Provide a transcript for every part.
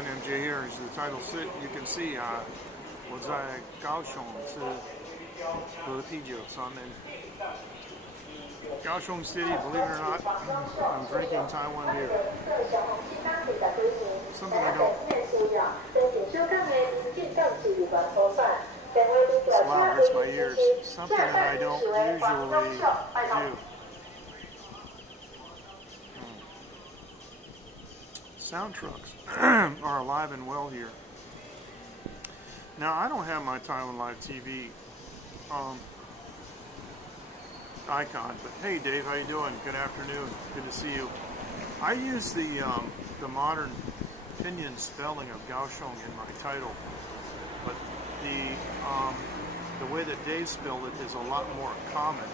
everyone, MJ here. As the title you can see, 我在高雄市喝啤酒. So I'm in Kaohsiung City, believe it or not. I'm drinking Taiwan beer. Something I don't. This loud hurts my ears. Something that I don't usually do. Sound trucks are alive and well here. Now, I don't have my Taiwan Live TV icon, but hey, Dave, how you doing? Good afternoon. Good to see you. I use the modern pinyin spelling of Kaohsiung in my title, but the way that Dave spelled it is a lot more common.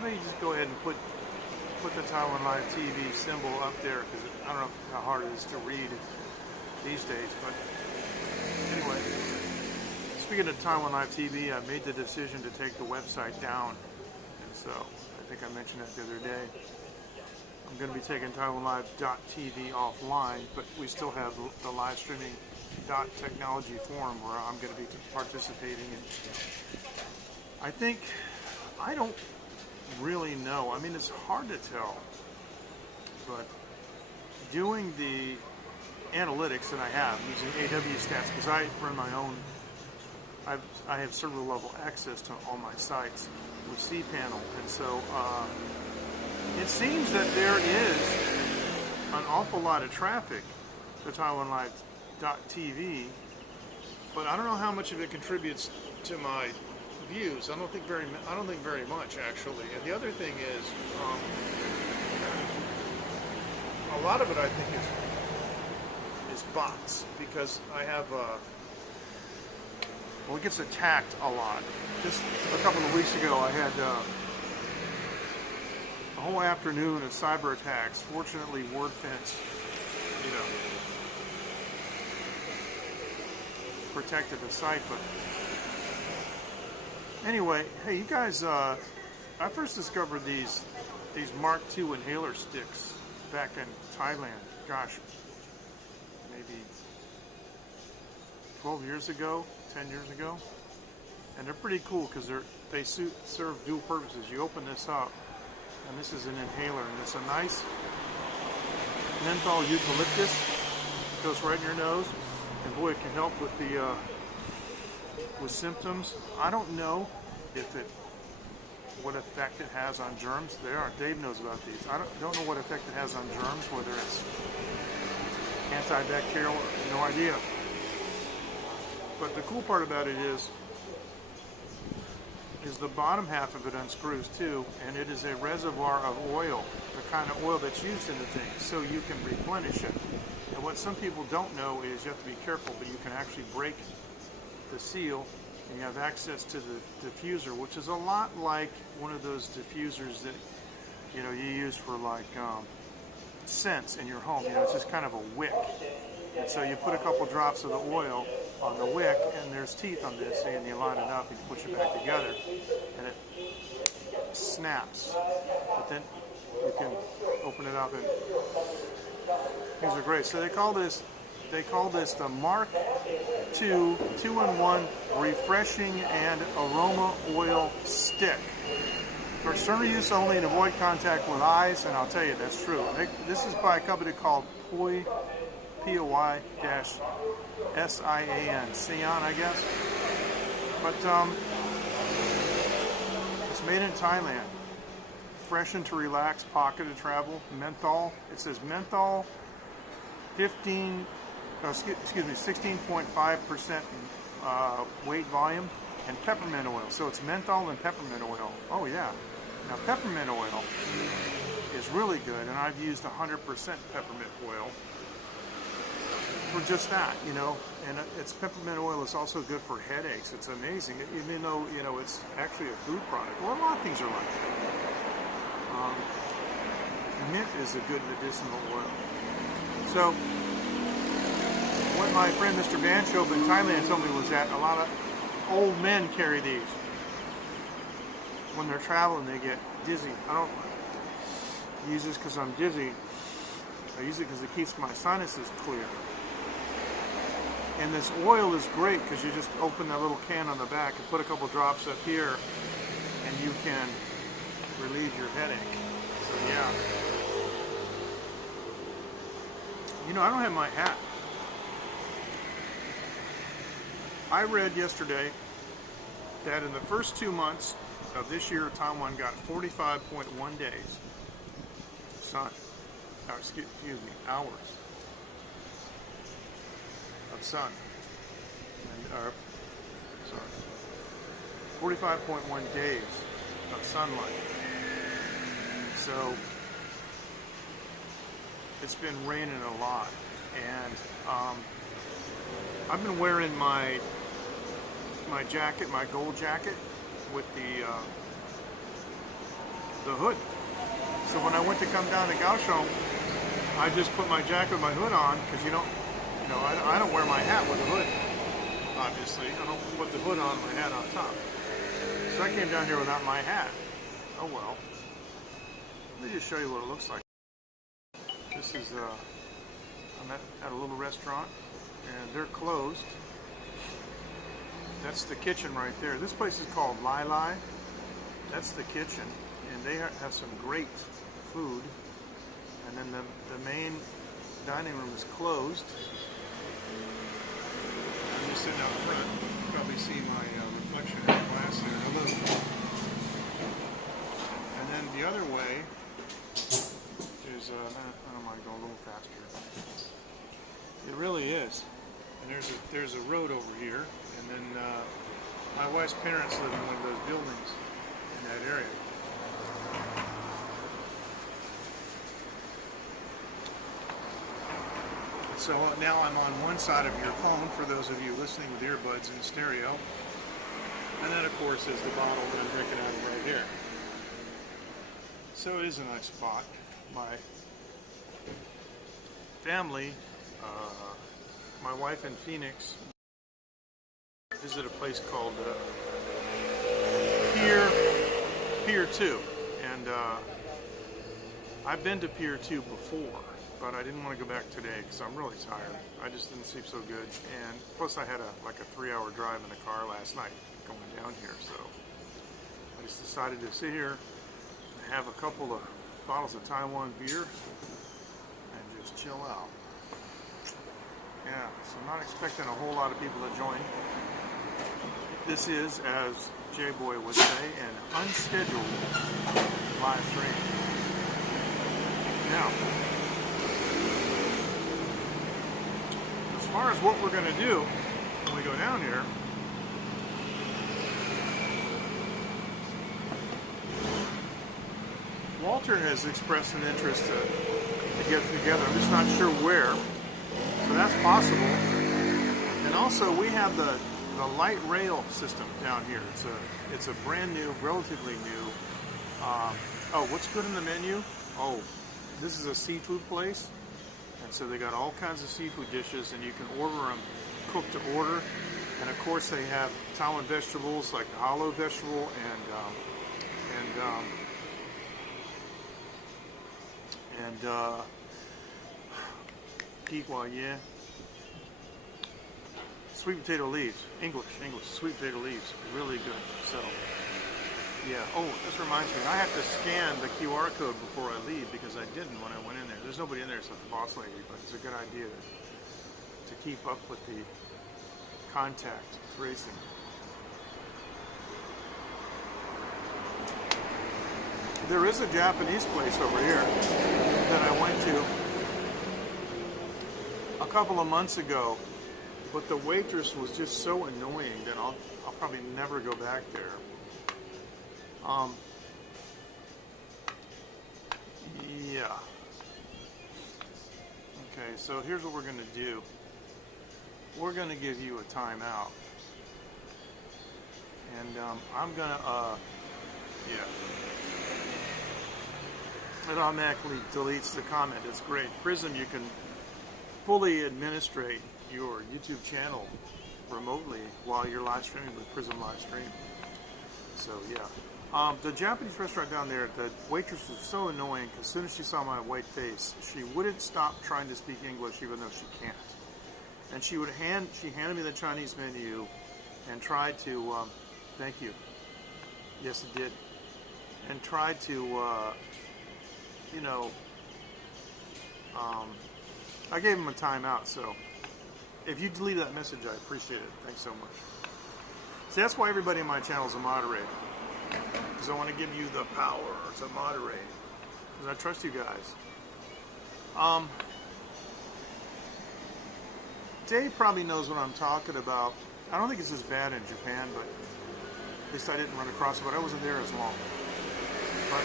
Let me just go ahead and put the Taiwan Live TV symbol up there, because I don't know how hard it is to read these days. But anyway, speaking of Taiwan Live TV, I made the decision to take the website down, and so I think I mentioned that the other day. I'm going to be taking TaiwanLive.tv offline, but we still have the live streaming .technology forum where I'm going to be participating in. I don't really know. I mean, it's hard to tell, but doing the analytics that I have using AW stats, because I run my own, I have server level access to all my sites with cPanel, and so it seems that there is an awful lot of traffic to TaiwanLive.tv, but I don't know how much of it contributes to my views. I don't think very much, actually. And the other thing is, a lot of it I think is bots, because I have well, it gets attacked a lot. Just a couple of weeks ago, I had a whole afternoon of cyber attacks. Fortunately, WordFence, protected the site, but anyway, hey, you guys, I first discovered these Mark II inhaler sticks back in Thailand, gosh, maybe 12 years ago, 10 years ago, and they're pretty cool because they serve dual purposes. You open this up, and this is an inhaler, and it's a nice menthol eucalyptus. It goes right in your nose, and boy, it can help with with symptoms. I don't know what effect it has on germs. Dave knows about these. I don't know what effect it has on germs, whether it's antibacterial, no idea. But the cool part about it is the bottom half of it unscrews too, and it is a reservoir of oil, the kind of oil that's used in the thing, so you can replenish it. And what some people don't know is you have to be careful, but you can actually break the seal, and you have access to the diffuser, which is a lot like one of those diffusers that you use for like scents in your home. It's just kind of a wick, and so you put a couple drops of the oil on the wick, and there's teeth on this, and you line it up and you push it back together, and it snaps. But then you can open it up, and these are great. So they call this the Mark II 2-in-1 Refreshing and Aroma Oil Stick. For external use only and avoid contact with eyes, and I'll tell you, that's true. This is by a company called Poy, P-O-Y-S-I-A-N, Sian, I guess. But it's made in Thailand. Freshen to relax, pocket to travel, menthol. It says menthol, 16.5% weight volume, and peppermint oil. So it's menthol and peppermint oil. Oh yeah. Now peppermint oil is really good, and I've used 100% peppermint oil for just that, and it's peppermint oil is also good for headaches. It's amazing, even though, it's actually a food product. Well, a lot of things are like that. Mint is a good medicinal oil. So, what my friend Mr. Banshop in Thailand told me was that a lot of old men carry these. When they're traveling, they get dizzy. I don't use this because I'm dizzy. I use it because it keeps my sinuses clear. And this oil is great because you just open that little can on the back and put a couple drops up here, and you can relieve your headache. So yeah. You know, I don't have my hat. I read yesterday that in the first 2 months of this year, Taiwan got 45.1 days sun, or excuse me, hours of sun. And, sorry, 45.1 days of sunlight. So it's been raining a lot, and I've been wearing my jacket, my gold jacket, with the hood. So when I went to come down to Kaohsiung, I just put my jacket with my hood on because I don't wear my hat with a hood. Obviously, I don't put the hood on, my hat on top. So I came down here without my hat. Oh well. Let me just show you what it looks like. This is I'm at a little restaurant, and they're closed. That's the kitchen right there. This place is called Lai Lai. That's the kitchen, and they have some great food. And then the main dining room is closed. I'm just sitting out front. You can probably see my reflection in the glass there. Hello. And then the other way is, I don't mind going a little faster. It really is. And there's a road over here, and then my wife's parents live in one of those buildings in that area. So now I'm on one side of your phone for those of you listening with earbuds in stereo, and then of course is the bottle that I'm drinking out of right here. So it is a nice spot. My family, my wife in Phoenix, visit a place called Pier 2, and I've been to Pier 2 before, but I didn't want to go back today because I'm really tired. I just didn't sleep so good, and plus I had like a 3-hour drive in the car last night going down here, so I just decided to sit here and have a couple of bottles of Taiwan beer and just chill out. Yeah, so I'm not expecting a whole lot of people to join. This is, as J-Boy would say, an unscheduled live stream. Now, as far as what we're going to do when we go down here, Walter has expressed an interest to get together. I'm just not sure where. So that's possible. And also we have the light rail system down here. It's a brand new, relatively new. Oh, what's good in the menu? Oh, this is a seafood place, and so they got all kinds of seafood dishes, and you can order them cooked to order. And of course they have Taiwan vegetables like the hollow vegetable and yeah, sweet potato leaves, English, sweet potato leaves, really good. So, yeah. Oh, this reminds me, I have to scan the QR code before I leave because I didn't when I went in there. There's nobody in there except the boss lady, but it's a good idea to keep up with the contact tracing. There is a Japanese place over here that I went to a couple of months ago, but the waitress was just so annoying that I'll probably never go back there. Yeah. Okay, so here's what we're going to do. We're going to give you a timeout. And I'm going to, yeah. It automatically deletes the comment. It's great. Prism, you can fully administrate your YouTube channel remotely while you're live streaming with Prism Live Stream. So yeah, the Japanese restaurant down there, the waitress was so annoying because as soon as she saw my white face, she wouldn't stop trying to speak English even though she can't. and she handed me the Chinese menu and tried to, thank you, yes it did, and tried to, you know, I gave him a timeout, so if you delete that message, I appreciate it. Thanks so much. See, that's why everybody in my channel is a moderator, because I want to give you the power to moderate, because I trust you guys. Dave probably knows what I'm talking about. I don't think it's as bad in Japan, but at least I didn't run across it, but I wasn't there as long. But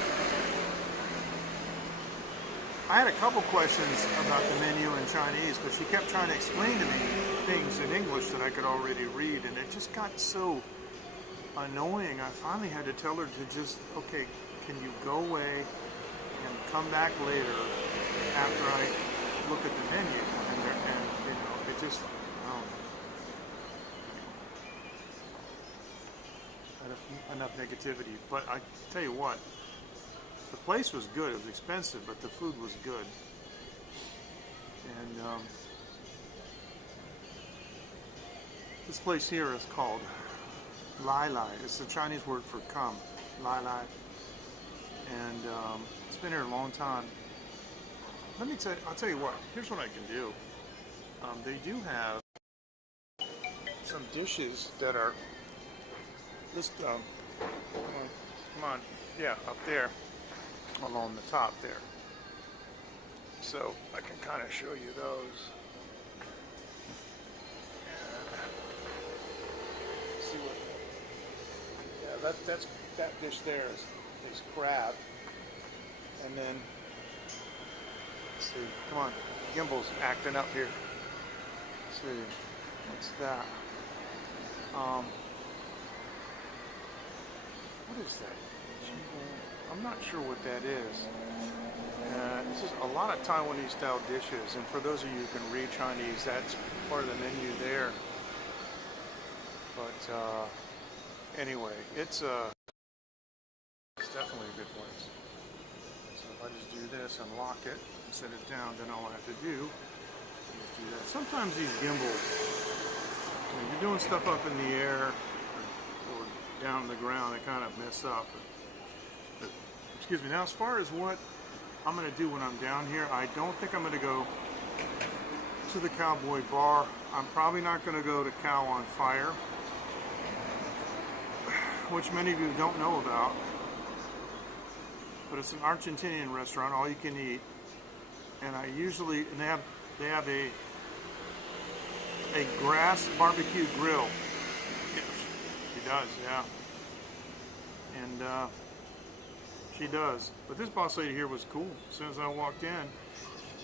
I had a couple questions about the menu in Chinese, but she kept trying to explain to me things in English that I could already read, and it just got so annoying. I finally had to tell her to just, okay, can you go away and come back later after I look at the menu? And you know, it just, enough negativity. But I tell you what, the place was good. It was expensive, but the food was good. And this place here is called Lai Lai. It's the Chinese word for come, Lai Lai. And it's been here a long time. Let me tell you, I'll tell you what, here's what I can do. They do have some dishes that are just, come on, yeah, up there, along the top there. So I can kind of show you those. And see what, yeah, that dish there is crab. And then, let's see, come on, Gimbal's acting up here. Let's see, what's that? What is that? I'm not sure what that is. This is a lot of Taiwanese style dishes, and for those of you who can read Chinese, that's part of the menu there. But anyway, it's definitely a good place. So if I just do this and lock it and set it down, then all I have to do is do that. Sometimes these gimbals, when you're doing stuff up in the air or down on the ground, they kind of mess up. But, excuse me. Now, as far as what I'm going to do when I'm down here, I don't think I'm going to go to the Cowboy Bar. I'm probably not going to go to Cow on Fire, which many of you don't know about. But it's an Argentinian restaurant, all you can eat. And I usually, and they have a grass barbecue grill. She does, yeah. And she does. But this boss lady here was cool. As soon as I walked in,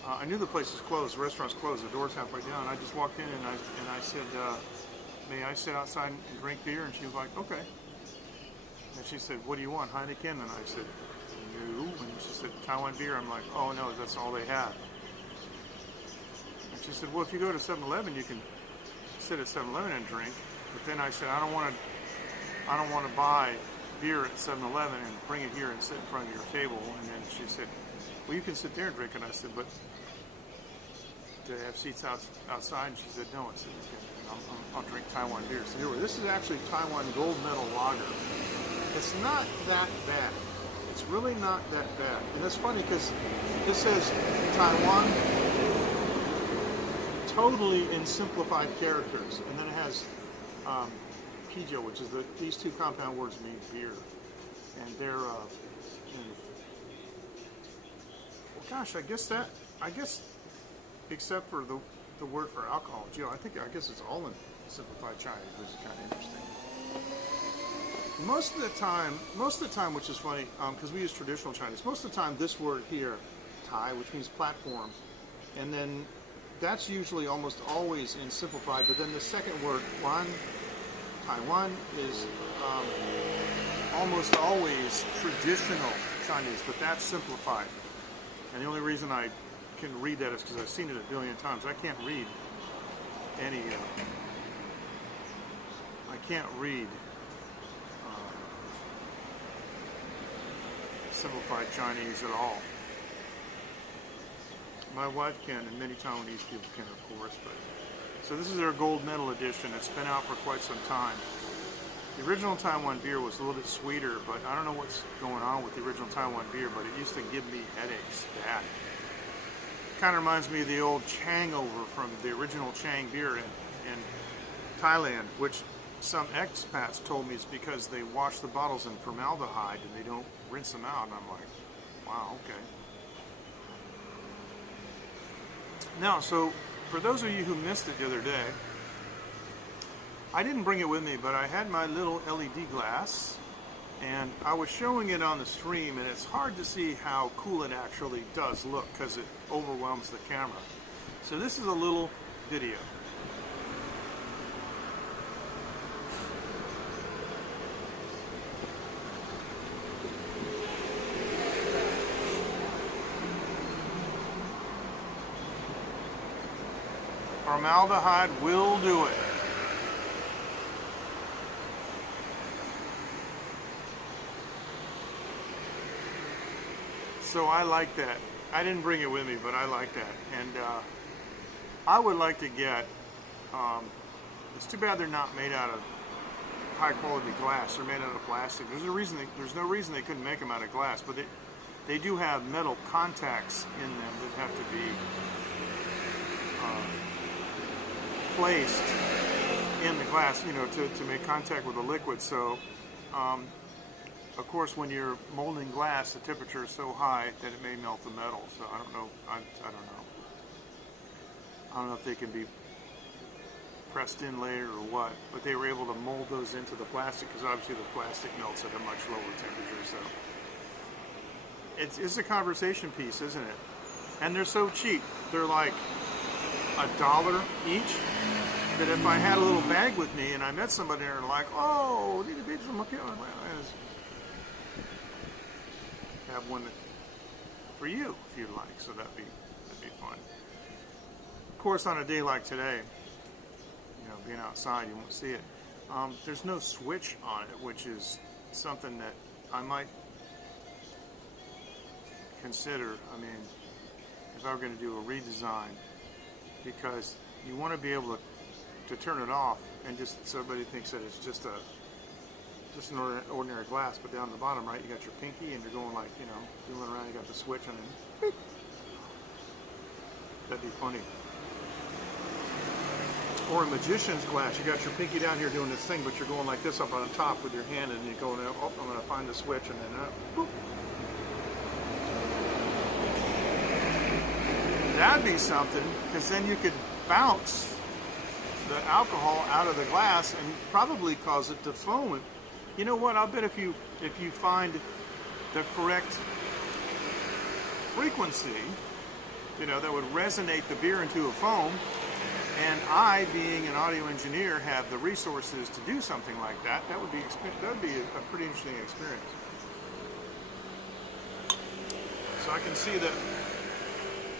I knew the place was closed, the restaurant's closed, the door's halfway down. I just walked in and I said, may I sit outside and drink beer? And she was like, okay. And she said, what do you want, Heineken? And I said, no. And she said, Taiwan beer. I'm like, oh no, that's all they have. And she said, well, if you go to 7-Eleven, you can sit at 7-Eleven and drink. But then I said, I don't want to buy beer at 7-Eleven and bring it here and sit in front of your table. And then she said, well, you can sit there and drink. And I said, but do they have seats outside? And she said, no. I said, okay, I'll drink Taiwan beer. So here, this is actually Taiwan Gold Medal Lager. It's not that bad. It's really not that bad. And it's funny because this says Taiwan totally in simplified characters. And then it has pijiu, which is these two compound words mean beer. And they're, well, gosh, I guess except for the word for alcohol, I guess it's all in simplified Chinese, which is kind of interesting. Most of the time, which is funny, because we use traditional Chinese, most of the time this word here, Tai, which means platform, and then that's usually almost always in simplified, but then the second word, Wan, Taiwan, is almost always traditional Chinese, but that's simplified. And the only reason I can read that is because I've seen it a billion times. I can't read any, simplified Chinese at all. My wife can, and many Taiwanese people can, of course, but So this is their gold medal edition. It's been out for quite some time. The original Taiwan beer was a little bit sweeter, but I don't know what's going on with the original Taiwan beer, but it used to give me headaches bad. Kind of reminds me of the old Changover from the original Chang beer in Thailand, which some expats told me is because they wash the bottles in formaldehyde and they don't rinse them out. And I'm like, wow, okay. Now, so for those of you who missed it the other day, I didn't bring it with me, but I had my little LED glass and I was showing it on the stream, and it's hard to see how cool it actually does look because it overwhelms the camera. So this is a little video. Formaldehyde will do it. So I like that. I didn't bring it with me, but I like that. And I would like to get, it's too bad they're not made out of high quality glass. They're made out of plastic. There's no reason they couldn't make them out of glass, but they do have metal contacts in them that have to be placed in the glass, you know, to make contact with the liquid. So of course, when you're molding glass, the temperature is so high that it may melt the metal. So I don't know. I don't know. I don't know if they can be pressed in later or what. But they were able to mold those into the plastic because obviously the plastic melts at a much lower temperature. So it's a conversation piece, isn't it? And they're so cheap. They're like $1 each. That if I had a little bag with me and I met somebody and they're like, oh, need to be some have one for you if you'd like. So that'd be fun. Of course, on a day like today, you know, being outside, you won't see it. There's no switch on it, which is something that I might consider. I mean, if I were going to do a redesign, because you want to be able to turn it off and just so everybody thinks that it's just an ordinary glass, but down the bottom, right, you got your pinky and you're going like, you know, feeling around, you got the switch and then beep. That'd be funny. Or a magician's glass, you got your pinky down here doing this thing, but you're going like this up on the top with your hand and you're going, oh, I'm going to find the switch and then, boop. That'd be something, because then you could bounce the alcohol out of the glass and probably cause it to foam. You know what? I'll bet if you find the correct frequency, you know, that would resonate the beer into a foam, and I, being an audio engineer, have the resources to do something like that, that would be a pretty interesting experience. So I can see that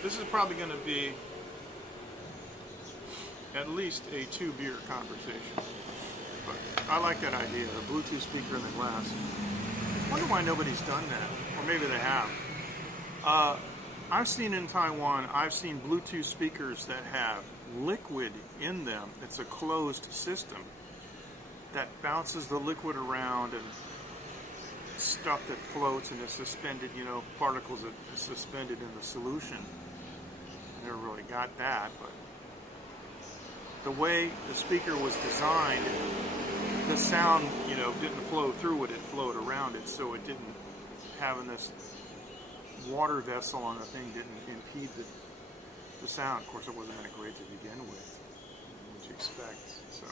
this is probably going to be at least a 2-beer conversation. But I like that idea, the Bluetooth speaker in the glass. I wonder why nobody's done that, or maybe they have. I've seen in Taiwan, I've seen Bluetooth speakers that have liquid in them. It's a closed system that bounces the liquid around and stuff that floats and is suspended, you know, particles that are suspended in the solution. I never really got that, but the way the speaker was designed, the sound, you know, didn't flow through it, it flowed around it, so it didn't, having this water vessel on the thing didn't impede the sound. Of course, it wasn't that great to begin with, what you expect, so.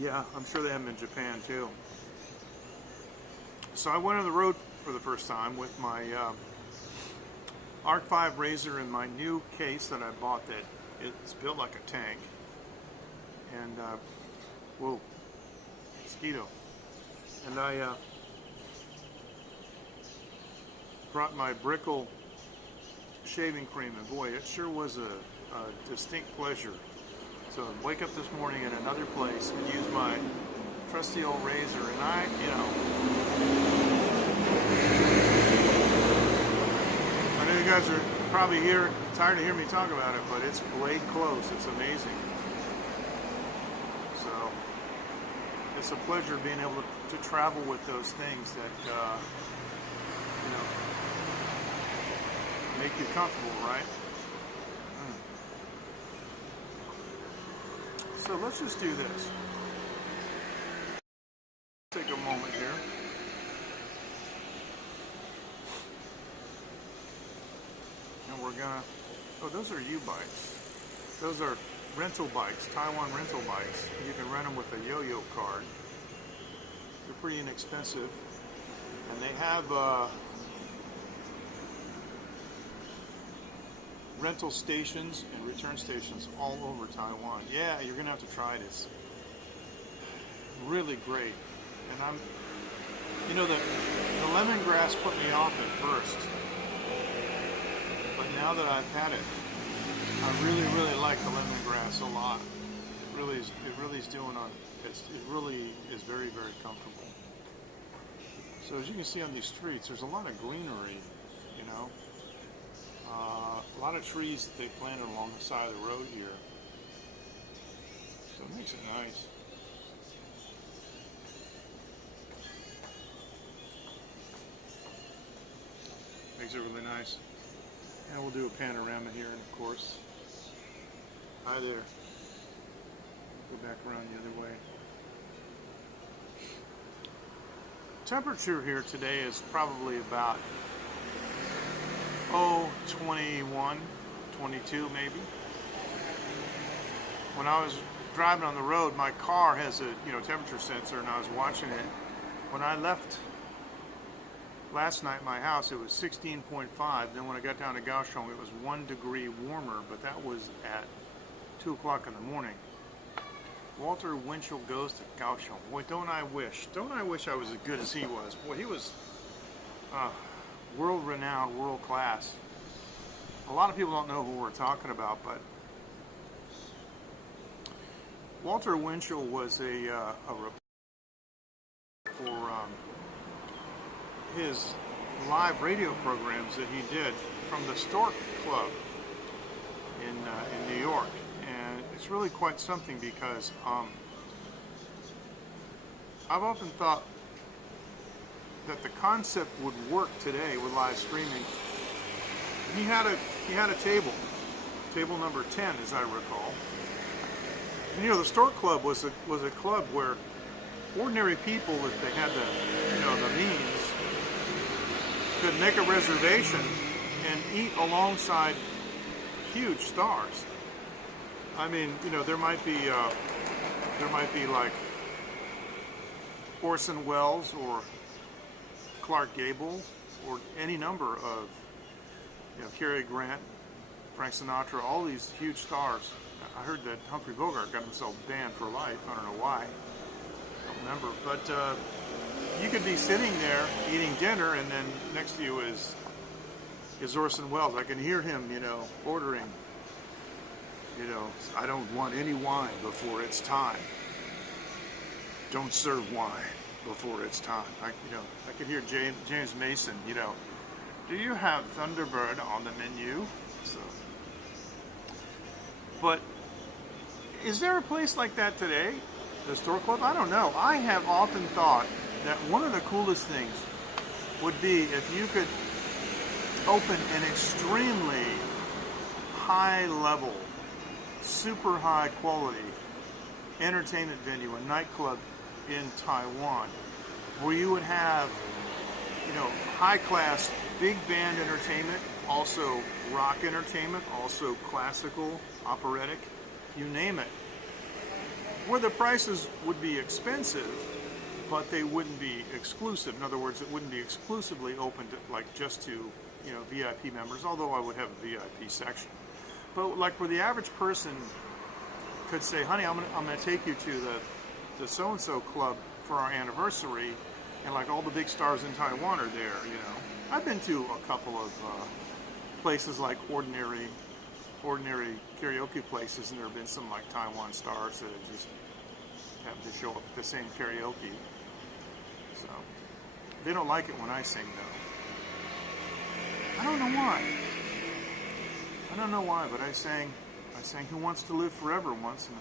Yeah, I'm sure they have them in Japan too. So I went on the road for the first time with my Arc 5 Razor in my new case that I bought that it's built like a tank. And, whoa, mosquito. And I brought my Brickle shaving cream, and boy, it sure was a distinct pleasure. So I'd wake up this morning in another place and use my trusty old razor, and I know you guys are probably tired of hearing me talk about it, but it's blade close. It's amazing. So it's a pleasure being able to travel with those things that you know, make you comfortable, right? So let's just do this. Take a moment here. And we're gonna, oh, those are UBikes. Those are rental bikes, Taiwan rental bikes. You can rent them with a Yoyo Card. They're pretty inexpensive. And they have rental stations and return stations all over Taiwan. Yeah, you're gonna have to try this. Really great. And you know, the lemongrass put me off at first, but now that I've had it, I really like the lemongrass a lot. It really is doing it really is very comfortable. So as you can see on these streets, there's a lot of greenery, you know. A lot of trees that they planted along the side of the road here. So it makes it nice. Makes it really nice. And we'll do a panorama here, and of course, hi there. Go back around the other way. Temperature here today is probably about 21, 22 maybe. When I was driving on the road, my car has a temperature sensor, and I was watching it. When I left last night, my house, it was 16.5. Then when I got down to Kaohsiung, it was 1 degree warmer, but that was at 2 o'clock in the morning. Walter Winchell goes to Kaohsiung. Boy, don't I wish I was as good as he was. Boy, he was world-renowned, world-class. A lot of people don't know who we're talking about, but Walter Winchell was a reporter for his live radio programs that he did from the Stork Club in New York, and it's really quite something because I've often thought that the concept would work today with live streaming. He had a table number 10, as I recall. And, the Stork Club was a club where ordinary people, if they had the means, could make a reservation and eat alongside huge stars. I mean, there might be like Orson Welles or Clark Gable or any number of Cary Grant, Frank Sinatra, all these huge stars. I heard that Humphrey Bogart got himself banned for life. I don't know why. I don't remember, but you could be sitting there eating dinner, and then next to you is Orson Welles. I can hear him, ordering, I don't want any wine before it's time. Don't serve wine before it's time. I could hear James Mason, do you have Thunderbird on the menu? So, but is there a place like that today? The Stork Club? I don't know. I have often thought that one of the coolest things would be if you could open an extremely high level, super high quality entertainment venue, a nightclub in Taiwan, where you would have, high class big band entertainment, also rock entertainment, also classical, operatic, you name it, where the prices would be expensive, but they wouldn't be exclusive. In other words, it wouldn't be exclusively open to just to VIP members, although I would have a VIP section. But like where the average person could say, honey, I'm gonna take you to the so-and-so club for our anniversary, and like all the big stars in Taiwan are there, I've been to a couple of places like ordinary karaoke places, and there have been some like Taiwan stars that have just happened to show up at the same karaoke. So they don't like it when I sing, though. I don't know why. I don't know why, but I sang Who Wants to Live Forever once, and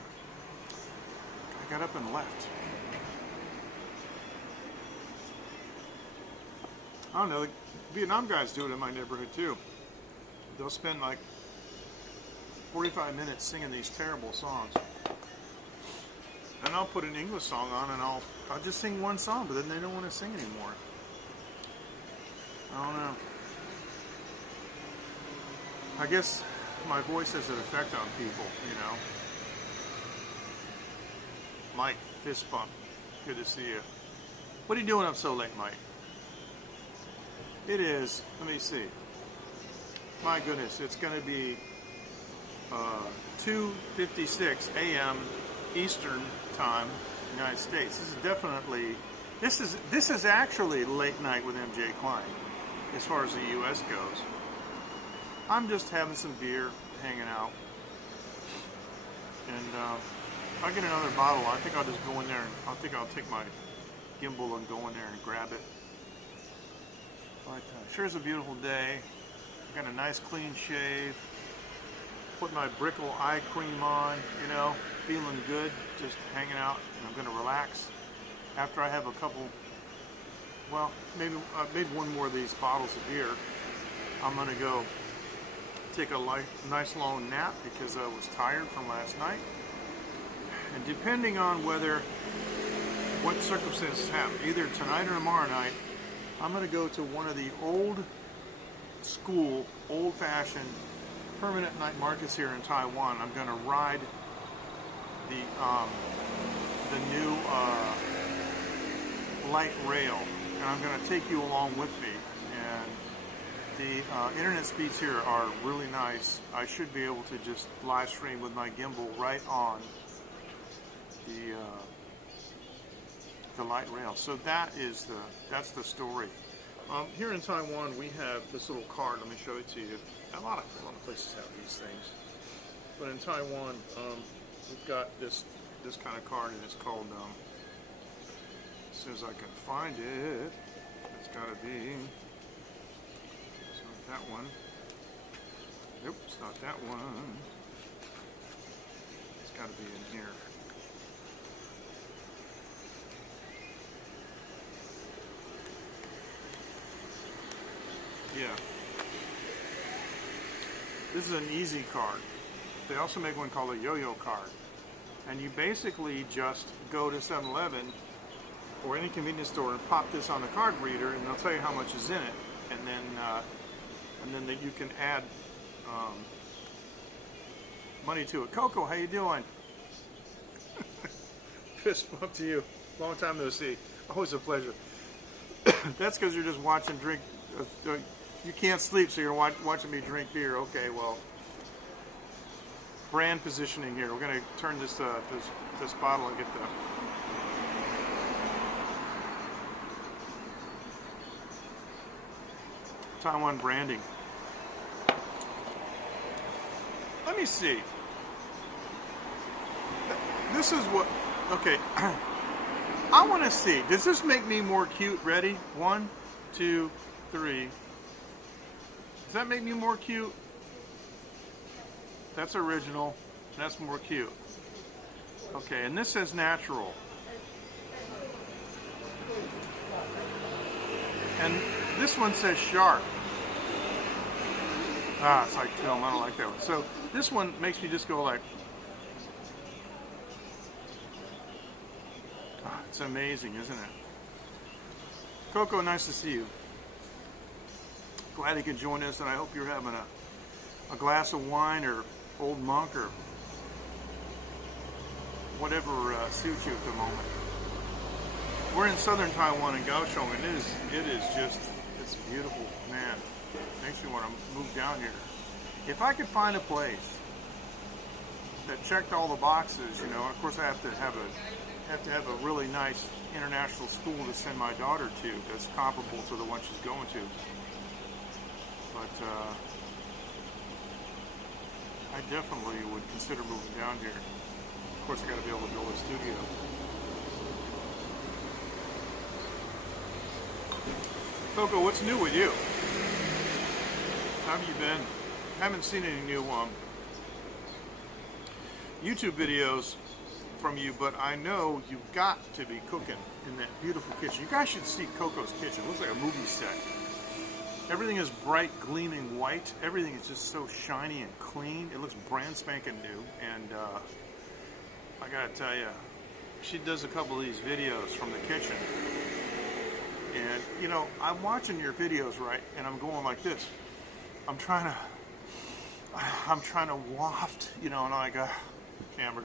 I got up and left. I don't know, the Vietnam guys do it in my neighborhood too. They'll spend like 45 minutes singing these terrible songs. And I'll put an English song on and I'll just sing one song, but then they don't want to sing anymore. I don't know. I guess my voice has an effect on people, you know. Mike, fist bump. Good to see you. What are you doing up so late, Mike? It is, let me see. My goodness, it's going to be 2:56 a.m. Eastern Time, United States. This is definitely, this is actually late night with MJ Klein, as far as the U.S. goes. I'm just having some beer, hanging out, and if I get another bottle, I think I'll just go in there and I'll take my gimbal and go in there and grab it. But sure is a beautiful day. Got a nice clean shave. Put my Brickle eye cream on, you know, feeling good, just hanging out, and I'm going to relax. After I have a couple, well, maybe one more of these bottles of beer, I'm going to go take a nice long nap because I was tired from last night. And depending on what circumstances happen, either tonight or tomorrow night, I'm going to go to one of the old school, old-fashioned permanent night markets here in Taiwan. I'm going to ride the new light rail, and I'm going to take you along with me. And the internet speeds here are really nice. I should be able to just live stream with my gimbal right on the light rail. So that's the story. Here in Taiwan, we have this little card. Let me show it to you. A lot of places have these things, but in Taiwan, we've got this kind of card, and it's called. As soon as I can find it, it's got to be. It's not that one. Nope, it's not that one. It's got to be in here. Yeah. This is an easy card. They also make one called a Yoyo Card. And you basically just go to 7-Eleven or any convenience store and pop this on the card reader, and they'll tell you how much is in it. And then you can add money to it. Coco, how you doing? Fist bump to you. Long time no see. Always a pleasure. That's because you're just watching drink. You can't sleep, so you're watching me drink beer. Okay, well, brand positioning here. We're going to turn this bottle and get the Taiwan branding. Let me see. This is what. Okay, I want to see. Does this make me more cute? Ready? 1, 2, 3. Does that make me more cute? That's original. That's more cute. Okay, and this says natural. And this one says shark. Ah, it's like film. I don't like that one. So this one makes me just go like, ah, it's amazing, isn't it? Coco, nice to see you. Glad you could join us, and I hope you're having a glass of wine or Old Monk or whatever suits you at the moment. We're in southern Taiwan in Kaohsiung, and it is just, it's beautiful, man. Makes me want to move down here. If I could find a place that checked all the boxes, you know, of course I have to have a really nice international school to send my daughter to that's comparable to the one she's going to. But I definitely would consider moving down here. Of course, I got to be able to build a studio. Coco, what's new with you? How have you been? haven't seen any new YouTube videos from you, but I know you've got to be cooking in that beautiful kitchen. You guys should see Coco's kitchen. It looks like a movie set. Everything is bright, gleaming white. Everything is just so shiny and clean. It looks brand spanking new. And I gotta tell you, she does a couple of these videos from the kitchen. And, you know, I'm watching your videos, right? And I'm going like this. I'm trying to waft, you know, and I go, the camera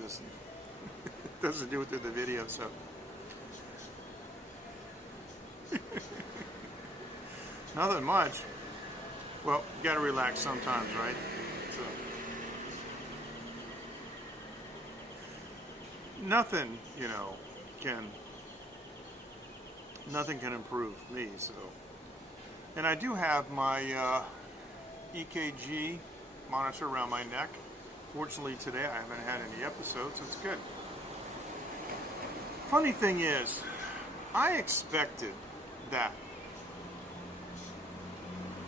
doesn't do it through the video, so. Nothing much. Well, you gotta relax sometimes, right? So. Nothing, you know, nothing can improve me, so. And I do have my EKG monitor around my neck. Fortunately today I haven't had any episodes, so it's good. Funny thing is, I expected that.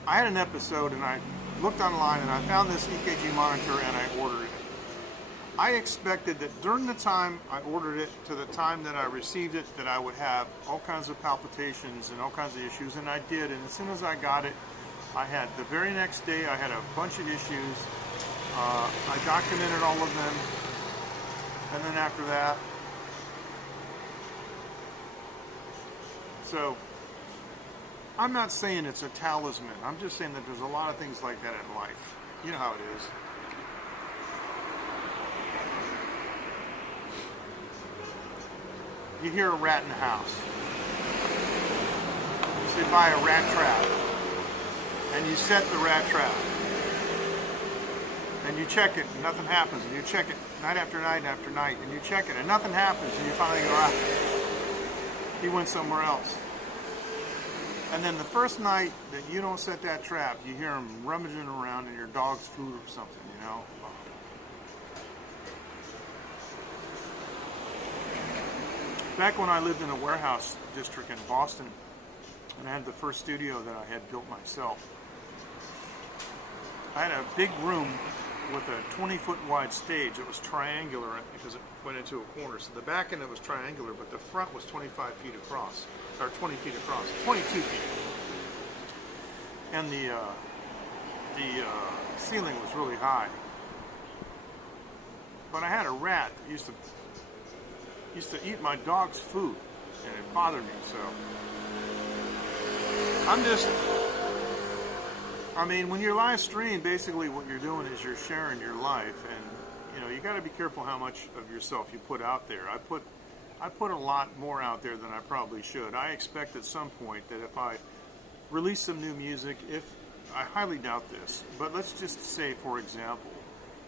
I had an episode and I looked online and I found this EKG monitor and I ordered it. I expected that during the time I ordered it to the time that I received it, that I would have all kinds of palpitations and all kinds of issues, and I did. And as soon as I got it, I had, the very next day, I had a bunch of issues. I documented all of them, and then after that, so I'm not saying it's a talisman. I'm just saying that there's a lot of things like that in life. You know how it is. You hear a rat in the house. So you buy a rat trap. And you set the rat trap. And you check it and nothing happens. And you check it night after night after night. And you check it and nothing happens. And you finally go, ah, he went somewhere else. And then the first night that you don't set that trap, you hear him rummaging around in your dog's food or something, you know. Back when I lived in a warehouse district in Boston, and I had the first studio that I had built myself, I had a big room with a 20-foot wide stage. It was triangular because it went into a corner. So the back end it was triangular, but the front was 25 feet across, or 20 feet across, 22 feet. And the ceiling was really high. But I had a rat that used to eat my dog's food, and it bothered me. So I mean, when you're live streaming, basically what you're doing is you're sharing your life, and you know, you got to be careful how much of yourself you put out there. I put a lot more out there than I probably should. I expect at some point that if I release some new music, I highly doubt this, but let's just say, for example,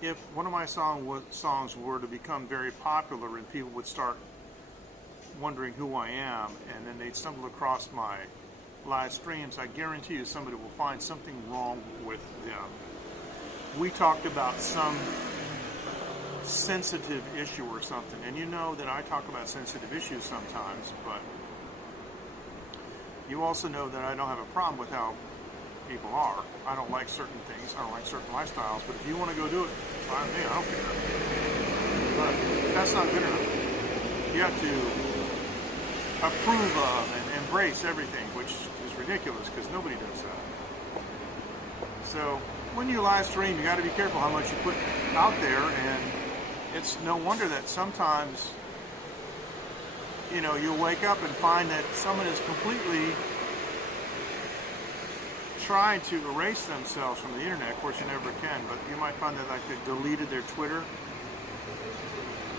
if one of my songs were to become very popular and people would start wondering who I am, and then they'd stumble across my live streams, I guarantee you somebody will find something wrong with them. We talked about some sensitive issue or something, and you know that I talk about sensitive issues sometimes, but you also know that I don't have a problem with how people are. I don't like certain things, I don't like certain lifestyles, but if you want to go do it, fine with me, I don't care. But that's not good enough. You have to approve of and embrace everything, which is ridiculous because nobody does that. So when you live stream, you got to be careful how much you put out there, and it's no wonder that sometimes, you know, you'll wake up and find that someone is completely tried to erase themselves from the internet. Of course, you never can, but you might find that like they deleted their Twitter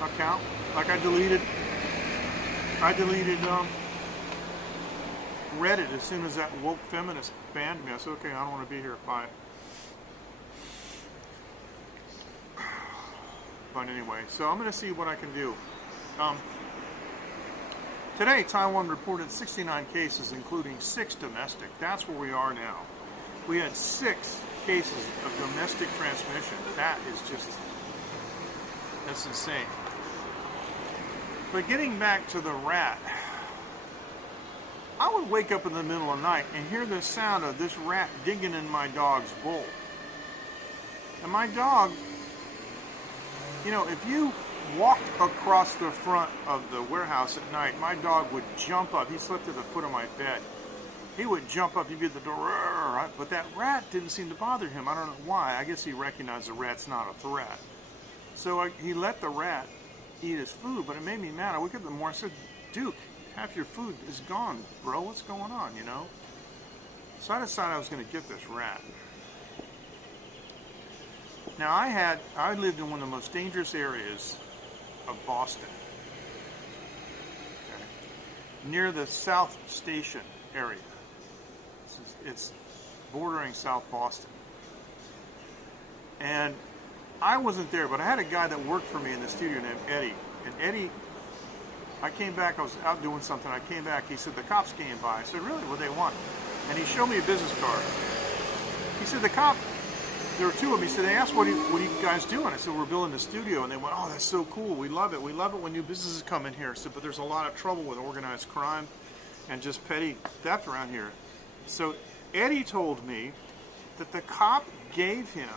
account. Like I deleted Reddit as soon as that woke feminist banned me. I said, okay, I don't want to be here. Bye. But anyway, so I'm going to see what I can do. Today, Taiwan reported 69 cases, including 6 domestic. That's where we are now. We had 6 cases of domestic transmission. That is just, that's insane. But getting back to the rat, I would wake up in the middle of the night and hear the sound of this rat digging in my dog's bowl. And my dog, you know, if you walked across the front of the warehouse at night, my dog would jump up. He slept at the foot of my bed. He would jump up, he'd be at the door, but that rat didn't seem to bother him. I don't know why. I guess he recognized the rat's not a threat. So he let the rat eat his food, but it made me mad. I woke up in the morning and said, Duke, half your food is gone, bro. What's going on, you know? So I decided I was going to get this rat. Now I lived in one of the most dangerous areas of Boston, okay, near the South Station area. It's bordering South Boston. And I wasn't there, but I had a guy that worked for me in the studio named Eddie. And Eddie, I came back, I was out doing something, I came back, he said, the cops came by. I said, really, what do they want? And he showed me a business card. He said, the cop, there were two of them, he said, they asked, what are you guys doing? I said, we're building a studio. And they went, oh, that's so cool, we love it. We love it when new businesses come in here. I said, but there's a lot of trouble with organized crime and just petty theft around here. So Eddie told me that the cop gave him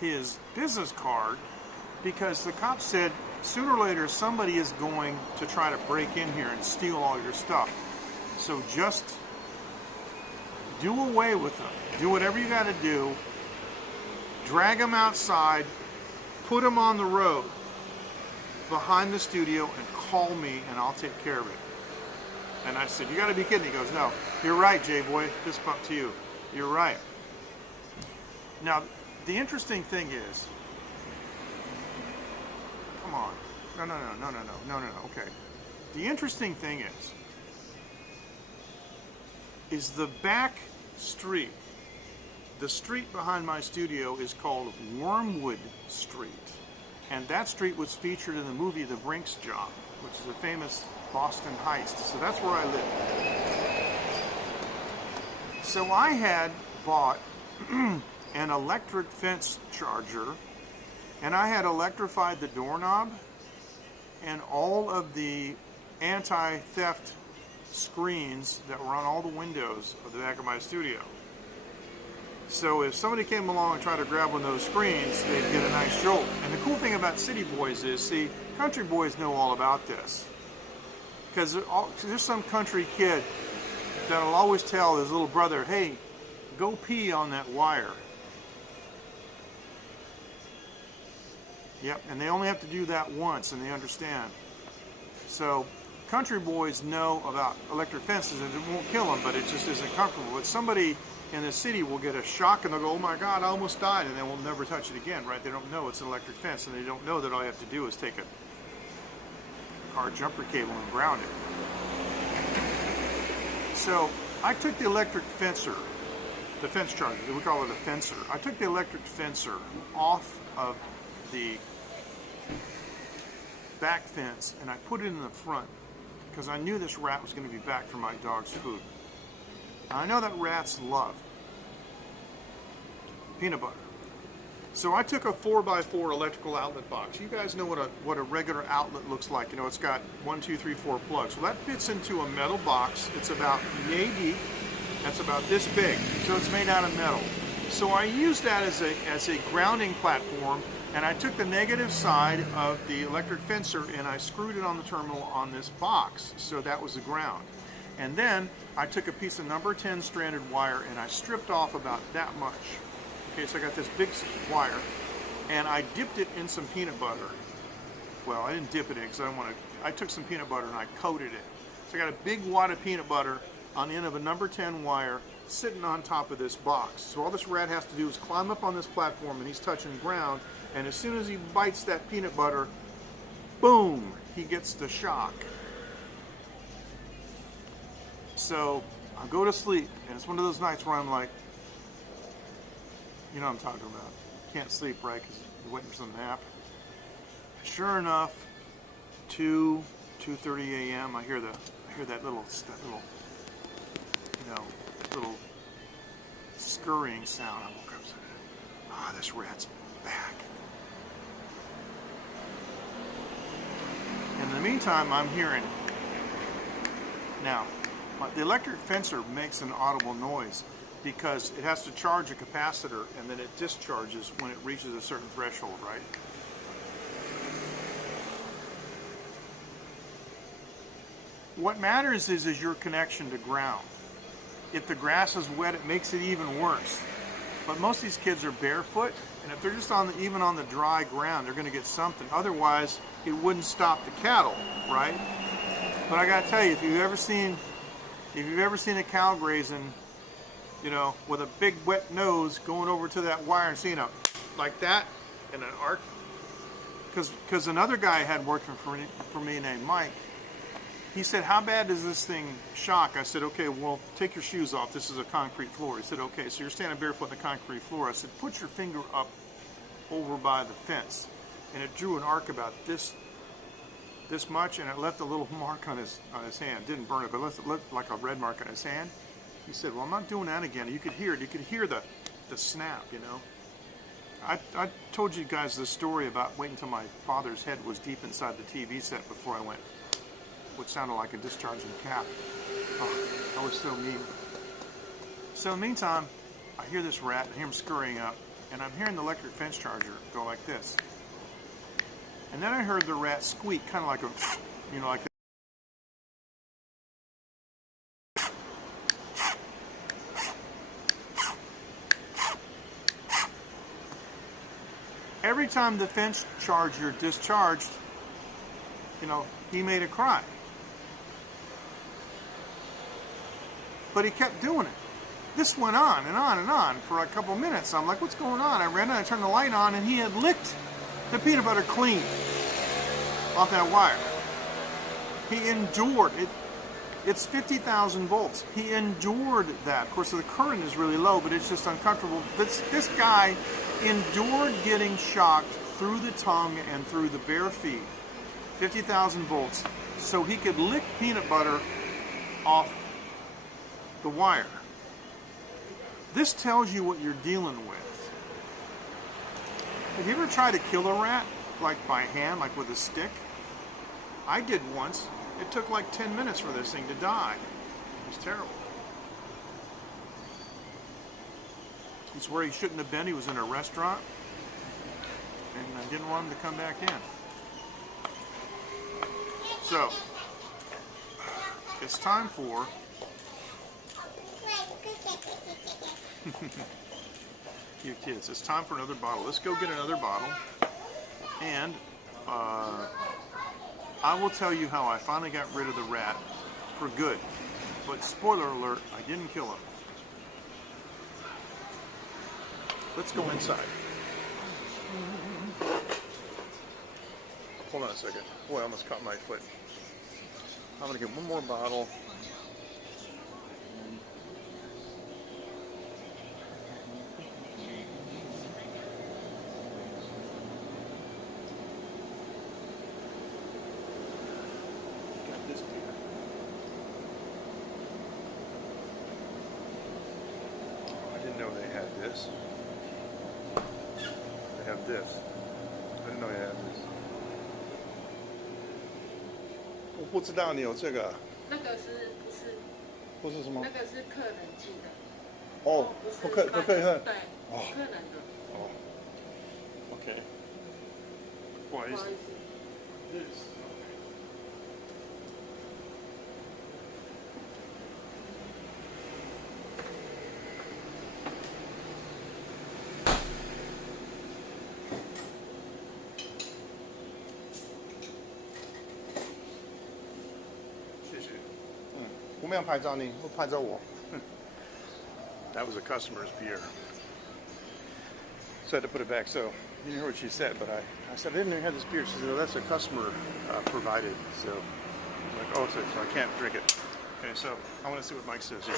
his business card because the cop said sooner or later somebody is going to try to break in here and steal all your stuff. So just do away with them. Do whatever you got to do. Drag them outside. Put them on the road behind the studio and call me and I'll take care of it. And I said, you got to be kidding. He goes, no, you're right, J-Boy. Fist bump to you. You're right. Now, the interesting thing is, come on. No. Okay. The interesting thing is the back street. The street behind my studio is called Wormwood Street. And that street was featured in the movie The Brinks Job, which is a famous Boston heist. So that's where I live. So I had bought an electric fence charger, and I had electrified the doorknob and all of the anti-theft screens that were on all the windows of the back of my studio. So if somebody came along and tried to grab one of those screens, they'd get a nice jolt. And the cool thing about city boys is, see, country boys know all about this. Because there's some country kid that'll always tell his little brother, hey, go pee on that wire. Yep, and they only have to do that once and they understand. So country boys know about electric fences and it won't kill them, but it just isn't comfortable. But somebody in the city will get a shock and they'll go, oh my God, I almost died, and they will never touch it again, right? They don't know it's an electric fence, and they don't know that all you have to do is take a car jumper cable and ground it. So I took the electric fencer, the fence charger, we call it a fencer. I took the electric fencer off of the back fence and I put it in the front because I knew this rat was going to be back for my dog's food. Now, I know that rats love peanut butter. So I took a 4x4 electrical outlet box. You guys know what a regular outlet looks like. You know, it's got 1, 2, 3, 4 plugs. Well, that fits into a metal box. It's about yay deep. That's about this big. So it's made out of metal. So I used that as a grounding platform, and I took the negative side of the electric fencer and I screwed it on the terminal on this box. So that was the ground. And then I took a piece of number 10 stranded wire and I stripped off about that much. Okay, so I got this big wire and I dipped it in some peanut butter. Well, I didn't dip it in because I took some peanut butter and I coated it. So I got a big wad of peanut butter on the end of a number 10 wire sitting on top of this box. So all this rat has to do is climb up on this platform and he's touching the ground, and as soon as he bites that peanut butter, boom, he gets the shock. So I go to sleep, and it's one of those nights where I'm like, you know what I'm talking about. Can't sleep, right, because you're waiting for some nap. Sure enough, 2:30 a.m. I hear that little little scurrying sound. I woke up and said, this rat's back. In the meantime, I'm hearing, now, the electric fencer makes an audible noise because it has to charge a capacitor and then it discharges when it reaches a certain threshold, right? What matters is your connection to ground. If the grass is wet, it makes it even worse. But most of these kids are barefoot, and if they're just even on the dry ground, they're going to get something. Otherwise, it wouldn't stop the cattle, right? But I got to tell you, if you've ever seen a cow grazing, you know, with a big wet nose going over to that wire and seeing a like that in an arc, because another guy had working for me named Mike. He said, how bad does this thing shock? I said, okay, well, take your shoes off. This is a concrete floor. He said, okay, so you're standing barefoot on the concrete floor. I said, put your finger up over by the fence. And it drew an arc about this much, and it left a little mark on his hand. Didn't burn it, but it left like a red mark on his hand. He said, well, I'm not doing that again. You could hear it. You could hear the snap, you know. I told you guys this story about waiting until my father's head was deep inside the TV set before I went, which sounded like a discharging cap. Oh, I was so mean. So in the meantime, I hear this rat, I hear him scurrying up, and I'm hearing the electric fence charger go like this. And then I heard the rat squeak, kind of like a, you know, like that. Every time the fence charger discharged, you know, he made a cry. But he kept doing it. This went on and on and on for a couple minutes. I'm like, what's going on? I ran out, I turned the light on, and he had licked the peanut butter clean off that wire. He endured it. It's 50,000 volts. He endured that. Of course, the current is really low, but it's just uncomfortable. This guy endured getting shocked through the tongue and through the bare feet, 50,000 volts, so he could lick peanut butter off the wire. This tells you what you're dealing with. Have you ever tried to kill a rat, like by hand, like with a stick? I did once. It took like 10 minutes for this thing to die. It was terrible. He's where he shouldn't have been. He was in a restaurant, and I didn't want him to come back in. So, it's time for you kids, it's time for another bottle. Let's go get another bottle, and I will tell you how I finally got rid of the rat for good. But spoiler alert, I didn't kill him. Let's go inside. Hold on a second. Boy, I almost caught my foot. I'm gonna get one more bottle. They have this. I didn't know they had this. 我不知道你有这个。那个是不是什么？那个是客人寄的。哦，不可以喝。对，客人的。哦。OK。不好意思。This. That was a customer's beer. So I had to put it back. So you didn't hear what she said, but I said, I didn't even have this beer. She said, oh, that's a customer provided. So I'm like, oh, so I can't drink it. Okay, so I want to see what Mike says here.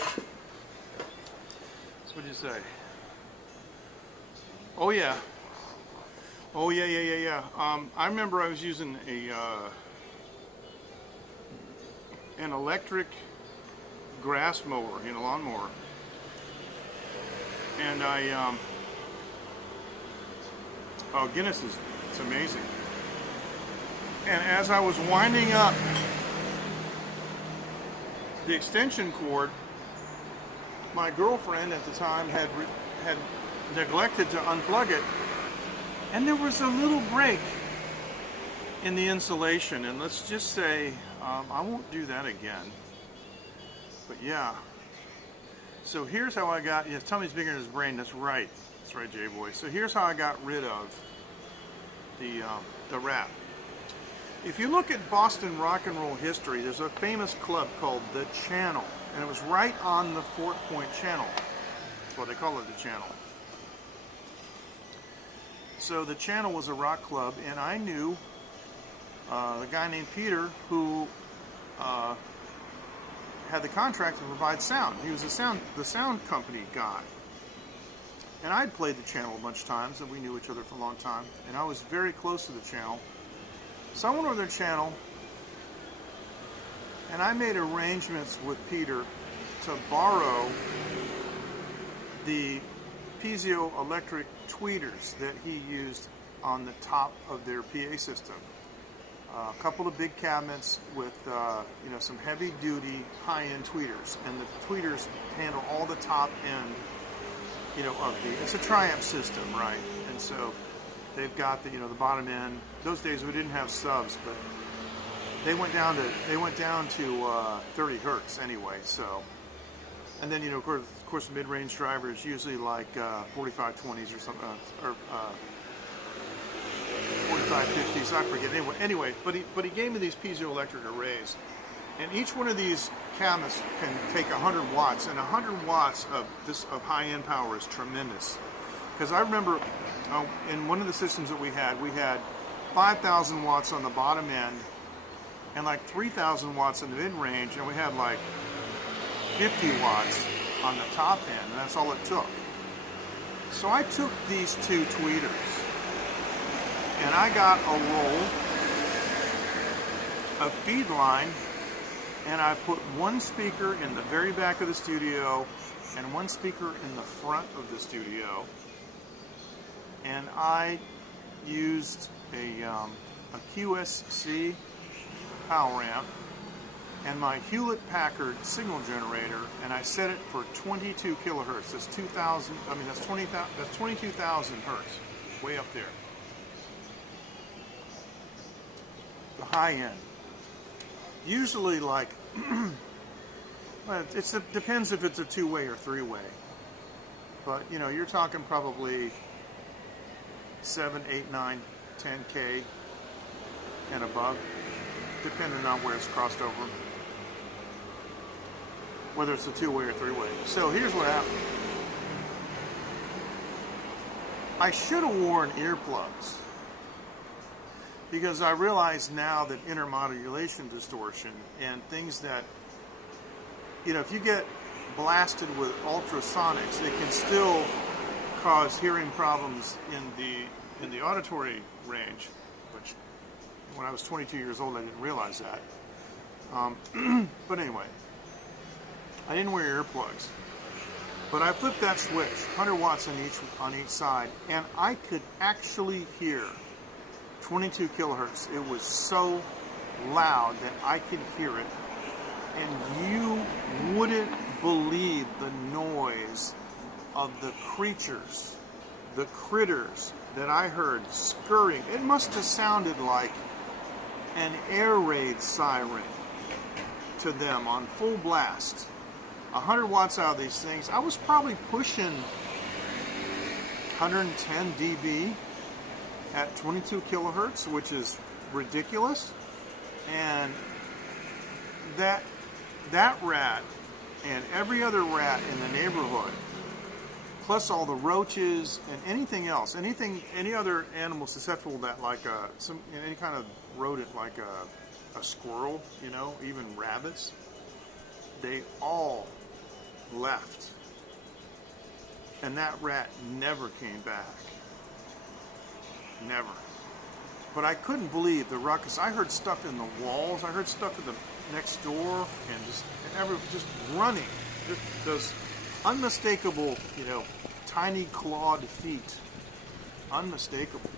So what did you say? Oh, yeah. Oh, yeah. I remember I was using an electric grass mower, you know, lawnmower, and oh, Guinness it's amazing. And as I was winding up the extension cord, my girlfriend at the time had neglected to unplug it, and there was a little break in the insulation. And let's just say I won't do that again. But yeah. So here's how I got. Yes, tummy's bigger than his brain. That's right. That's right, J-Boy. So here's how I got rid of the rat. If you look at Boston rock and roll history, there's a famous club called The Channel, and it was right on the Fort Point Channel. That's why they call it The Channel. So The Channel was a rock club, and I knew the guy named Peter who had the contract to provide sound. He was the sound company guy. And I'd played The Channel a bunch of times, and we knew each other for a long time, and I was very close to The Channel. So I went over to their channel, and I made arrangements with Peter to borrow the piezoelectric tweeters that he used on the top of their PA system. A couple of big cabinets with some heavy-duty, high-end tweeters, and the tweeters handle all the top end, it's a Triumph system, right? And so they've got the bottom end. Those days we didn't have subs, but they went down to 30 hertz anyway. So, and then of course the mid-range drivers usually like 4520s or something, or 4550s. I forget. Anyway, but he gave me these piezoelectric arrays, and each one of these cabinets can take 100 watts, and 100 watts of high-end power is tremendous. Because I remember in one of the systems that we had 5,000 watts on the bottom end and like 3,000 watts in the mid-range, and we had like 50 watts on the top end, and that's all it took. So I took these two tweeters, and I got a roll of feed line, and I put one speaker in the very back of the studio and one speaker in the front of the studio. And I used a QSC power amp and my Hewlett-Packard signal generator, and I set it for 22 kilohertz. That's 2,000. I mean, that's 22,000 hertz, way up there. The high end. Usually, like, well, it depends if it's a two-way or three-way. But you're talking probably 7, 8, 9, 10K and above, depending on where it's crossed over, whether it's a two-way or three-way. So here's what happened. I should have worn earplugs, because I realize now that intermodulation distortion and things that, if you get blasted with ultrasonics, it can still cause hearing problems in the auditory range, which when I was 22 years old I didn't realize that. But anyway, I didn't wear earplugs, but I flipped that switch, 100 watts on each side, and I could actually hear 22 kilohertz. It was so loud that I could hear it, and you wouldn't believe the noise of the creatures, the critters that I heard scurrying. It must have sounded like an air raid siren to them on full blast. 100 watts out of these things. I was probably pushing 110 dB at 22 kilohertz, which is ridiculous. And that rat and every other rat in the neighborhood, plus all the roaches and anything else, any other animal susceptible that, like any kind of rodent, like a squirrel, even rabbits, they all left, and that rat never came back. Never. But I couldn't believe the ruckus. I heard stuff in the walls. I heard stuff in the next door, and just running. Just those unmistakable, tiny clawed feet. Unmistakable.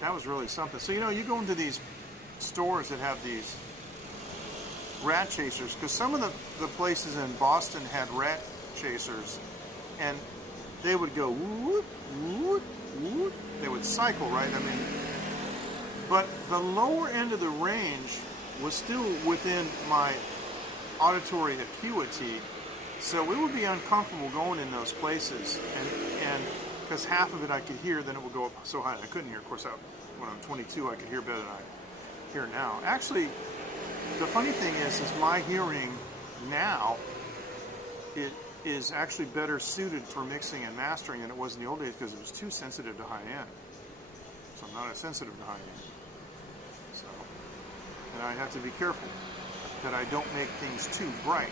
That was really something. So, you go into these stores that have these rat chasers, because some of the places in Boston had rat chasers, and they would go whoop, whoop, whoop. They would cycle, right? I mean, but the lower end of the range was still within my auditory acuity, so it would be uncomfortable going in those places, and because half of it I could hear, then it would go up so high I couldn't hear. Of course, when I'm 22, I could hear better than I hear now. Actually, the funny thing is my hearing now, it is actually better suited for mixing and mastering than it was in the old days, because it was too sensitive to high end. So I'm not as sensitive to high end. So, and I have to be careful that I don't make things too bright.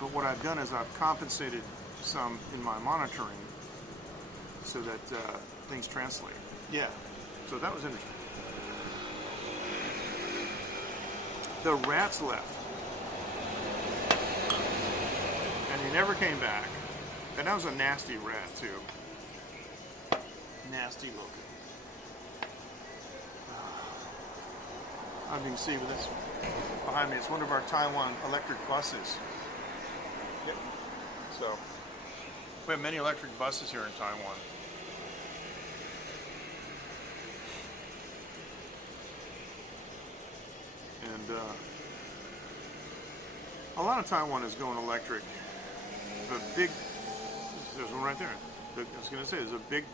But what I've done is I've compensated some in my monitoring so that things translate. Yeah, so that was interesting. The rats left. And he never came back. And that was a nasty rat too. Nasty looking. As you can see with this behind me, it's one of our Taiwan electric buses. Yep. So we have many electric buses here in Taiwan. And a lot of Taiwan is going electric. There's one right there. I was going to say, there's a big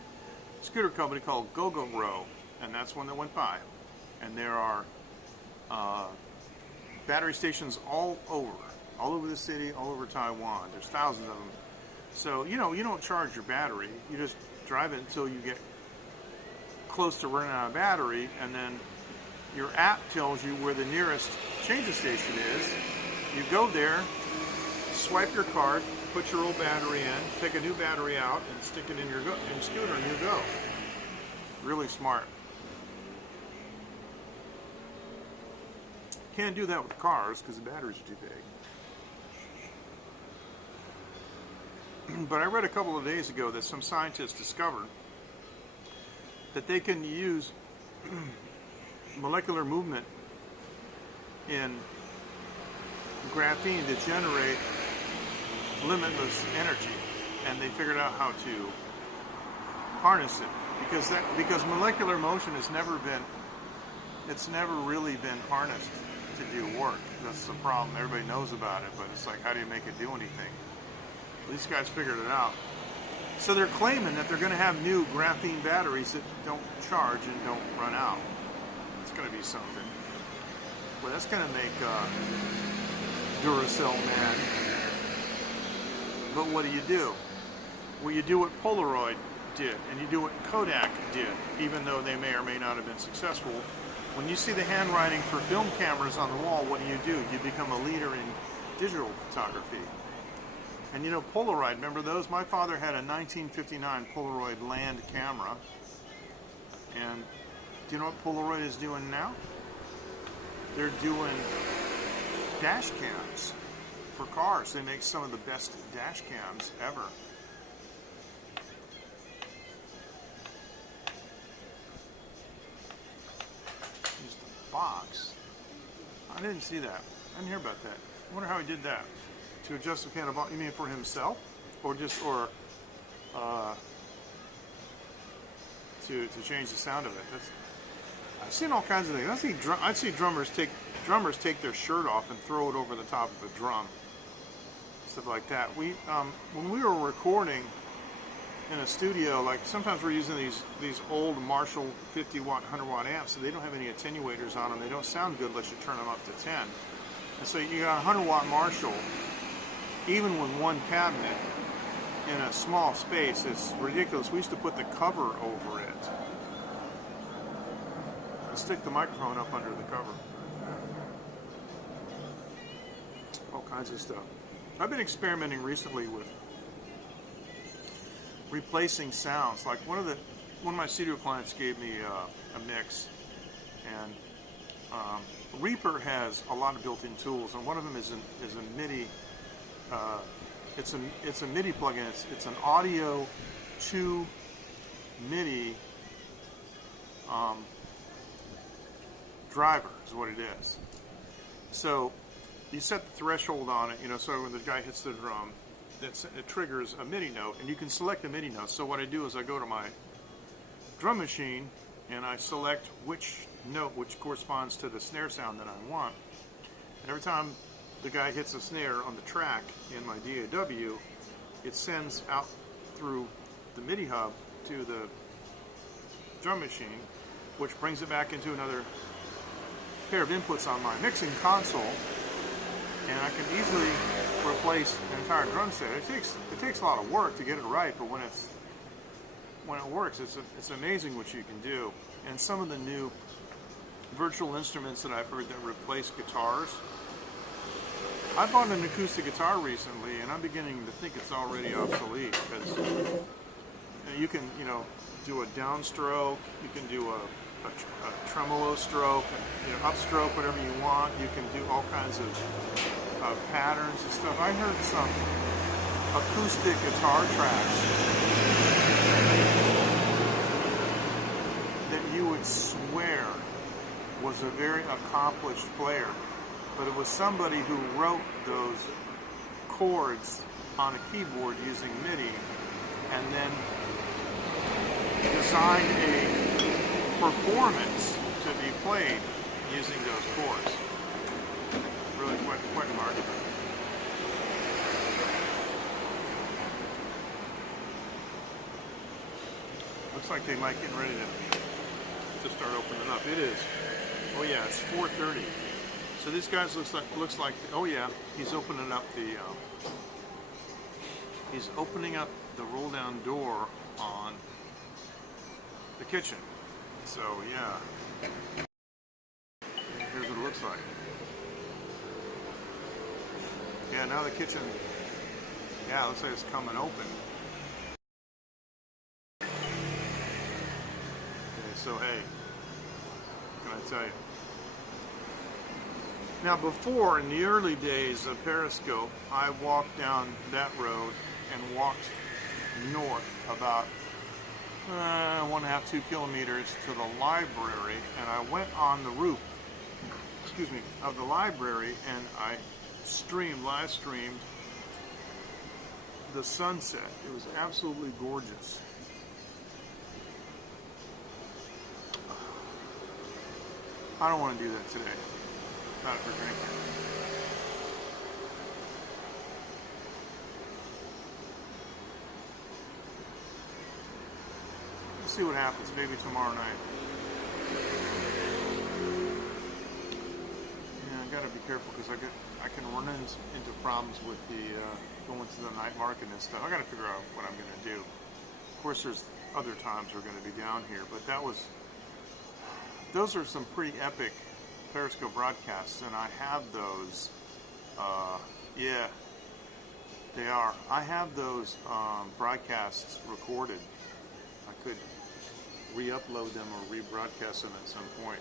scooter company called Gogoro, and that's one that went by. And there are battery stations all over the city, all over Taiwan. There's thousands of them. So, you know, you don't charge your battery. You just drive it until you get close to running out of battery, and then your app tells you where the nearest changing station is. You go there, swipe your card, put your old battery in, take a new battery out, and stick it in your scooter, and you go. Really smart. Can't do that with cars because the batteries are too big. But I read a couple of days ago that some scientists discovered that they can use molecular movement in graphene to generate limitless energy, and they figured out how to harness it, because molecular motion has never really been harnessed to do work. That's the problem. Everybody knows about it, but it's like, how do you make it do anything? These guys figured it out. So they're claiming that they're going to have new graphene batteries that don't charge and don't run out. It's going to be something. Well, that's going to make Duracell mad. But what do? Well, you do what Polaroid did, and you do what Kodak did, even though they may or may not have been successful. When you see the handwriting for film cameras on the wall, what do? You become a leader in digital photography. And you know, Polaroid, remember those? My father had a 1959 Polaroid land camera. And do you know what Polaroid is doing now? They're doing dash cams for cars. They make some of the best dash cams ever. Use the box. I didn't see that. I didn't hear about that. I wonder how he did that. To adjust the piano volume, you mean for himself, or to change the sound of it? I've seen all kinds of things. I see drummers take their shirt off and throw it over the top of a drum, stuff like that. When we were recording in a studio, like sometimes we're using these old Marshall 50-watt, 100-watt amps, so they don't have any attenuators on them. They don't sound good unless you turn them up to 10. And so you got a 100-watt Marshall. Even with one cabinet in a small space, it's ridiculous. We used to put the cover over it and stick the microphone up under the cover. All kinds of stuff. I've been experimenting recently with replacing sounds. Like one of my studio clients gave me a mix, and Reaper has a lot of built-in tools, and one of them is a MIDI. It's a MIDI plugin. It's an audio to MIDI driver is what it is. So you set the threshold on it, you know, so when the guy hits the drum, it triggers a MIDI note, and you can select a MIDI note. So what I do is I go to my drum machine and I select which note which corresponds to the snare sound that I want. And every time the guy hits a snare on the track in my DAW, it sends out through the MIDI hub to the drum machine, which brings it back into another pair of inputs on my mixing console, and I can easily replace an entire drum set. It takes a lot of work to get it right, but when it works, it's amazing what you can do. And some of the new virtual instruments that I've heard that replace guitars, I bought an acoustic guitar recently, and I'm beginning to think it's already obsolete, because you can, you know, do a downstroke, you can do a tremolo stroke, you know, upstroke, whatever you want. You can do all kinds of patterns and stuff. I heard some acoustic guitar tracks that you would swear was a very accomplished player, but it was somebody who wrote those chords on a keyboard using MIDI and then designed a performance to be played using those chords. Really quite remarkable. Looks like they might get ready to start opening up. It is. Oh yeah, it's 4:30. So these guys looks like oh yeah, he's opening up the roll down door on the kitchen. So yeah, here's what it looks like. Yeah, now the kitchen, yeah, looks like it's coming open. Okay, so hey, what can I tell you? Now before, in the early days of Periscope, I walked down that road and walked north about 1.5 to 2 kilometers to the library, and I went on the roof, of the library, and I live streamed the sunset. It was absolutely gorgeous. I don't want to do that today. Not for drinking. See what happens, maybe tomorrow night. Yeah, I gotta be careful because I can run into problems with the going to the night market and stuff. I gotta figure out what I'm gonna do. Of course, there's other times we're gonna be down here, but those are some pretty epic Periscope broadcasts, and I have those. Yeah, they are. I have those broadcasts recorded. I could re-upload them or rebroadcast them at some point.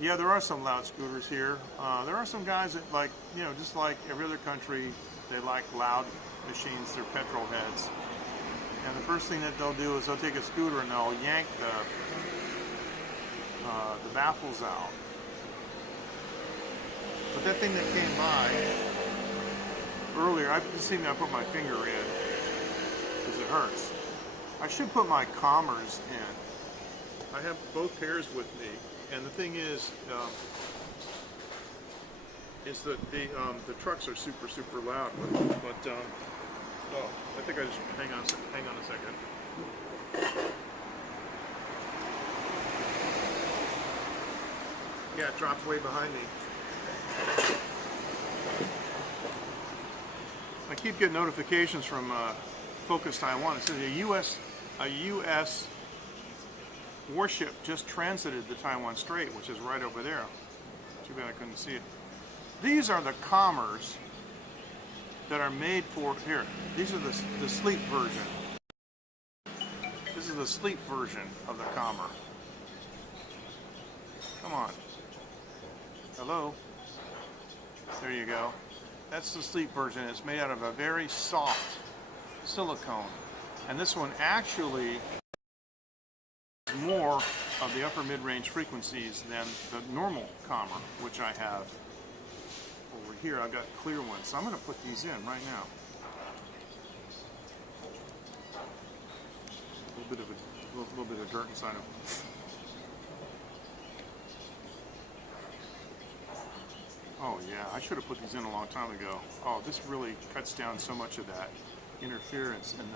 Yeah, there are some loud scooters here. There are some guys that, like, you know, just like every other country, they like loud machines. They're petrol heads. And the first thing that they'll do is they'll take a scooter and they'll yank the baffles out. But that thing that came by earlier, I just seen I put my finger in because it hurts. I should put my Commerce in. I have both pairs with me, and the thing is that the trucks are super loud. But oh, I think I just hang on a second. Yeah, it drops way behind me. I keep getting notifications from Focus Taiwan. It says a U.S. warship just transited the Taiwan Strait, which is right over there. Too bad I couldn't see it. These are the Commerce that are made for here. These are the sleep version. This is the sleep version of the Commerce. Come on. Hello. There you go. That's the sleep version. It's made out of a very soft silicone. And this one actually is more of the upper mid-range frequencies than the normal Commerce, which I have over here I've got clear ones, so I'm going to put these in right now. A little bit of dirt inside them. Oh yeah, I should have put these in a long time ago. Oh, this really cuts down so much of that interference and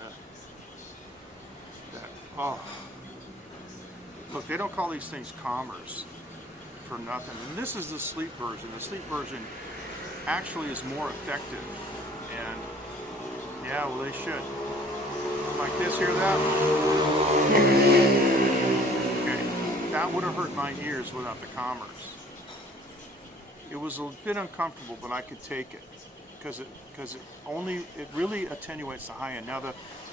oh. Look, they don't call these things calmers for nothing. And this is the sleep version. The sleep version actually is more effective. And yeah, well, they should. Like this, hear that? Okay, that would have hurt my ears without the calmers. It was a bit uncomfortable, but I could take it because it really attenuates the high end. Now